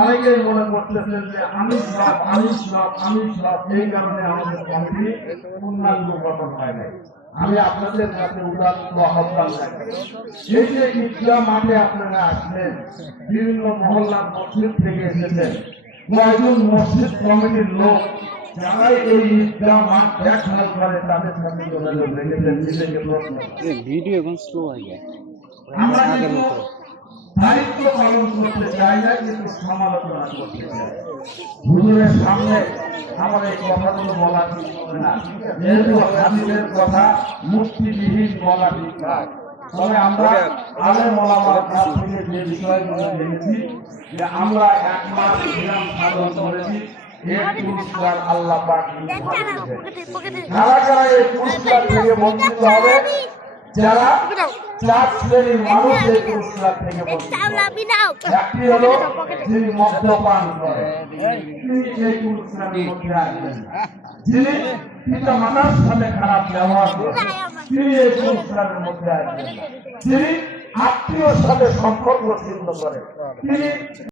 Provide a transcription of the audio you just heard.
অনেকেই মনে করতেছেন যে আমি সব এই কারণে আমাদের কমিটি পূর্ণাঙ্গ গঠন হয় নাই। আমি আপনাদের কাছে উদাত্ত আহ্বান জানাই, এই যে ঈদগাহ মাঠে আপনারা আসলেন, বিভিন্ন মহল্লার মসজিদ থেকে এসেছেন, কয়েকজন মসজিদ কমিটির লোক যারা এই ঈদগাহ মাঠ দেখভাল করে তাদের সাথে যোগাযোগ রেখেছেন, নিজেকে প্রশ্ন ভিডিও এখন স্লো হয়ে যায়। আমরা কিন্তু দায়িত্ব পালন করতে চাই না, কিন্তু সমালোচনা করতে চাই। হুজুরের সামনে আমার এই কথাগুলো বলা ঠিক হবে না, যেহেতু হাদিসের কথা মুক্তিবিহীন বলা ঠিক না। তবে আমরা আলেম ওলামার কাছ থেকে যে বিষয়গুলো জেনেছি, যে আমরা এক মাস নিয়ম পালন করেছি, এই পুরস্কার আল্লাহ পাক নির্ধারণ করেছেন। কারা কারা এই পুরস্কার থেকে বঞ্চিত হবে? যারা চার শ্রেণীর মানুষ এই পুরস্কার থেকে বঞ্চিত হবে। একটি হলো যিনি মদ্যপান করে, তিনি এই পুরস্কারের মধ্যে আসবেন না। যিনি পিতা মাতার সাথে খারাপ ব্যবহার করে, তিনি এই পুরস্কারের মধ্যে আসবেন না। যিনি আত্মীয়র সাথে সম্পর্ক ছিন্ন করে, তিনি